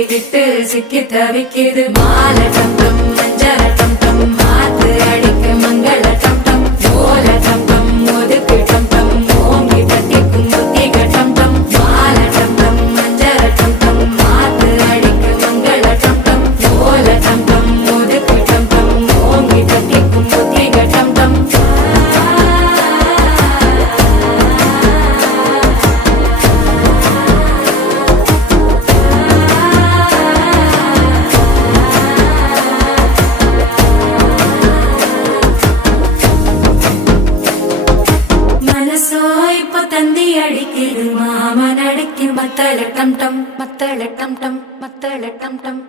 சிக்கிக்கிட்டு சிக்கி தவிக்குது மாலை டம் டம் மஞ்சள டம் டம் மாத்து அடிக்க மங்கள டம் டம் ஓல டம் டம் ஒதுக்கு டம் டம் ஓங்கி தட்டிக்கும் புத்திக டம் டம் மாலை டம் டம் மஞ்சள டம் டம் மாத்து அடிக்க மங்கள டம் டம் ஓல டம் டம் ஒதுக்கு டம் டம் ஓங்கி தட்டிக்கும் புத்திக டம் டம் தந்தி அடிக்குது மாமன் அடிக்கு மத்தள டம் டம் மத்தள டம் டம் மத்தள டம் டம்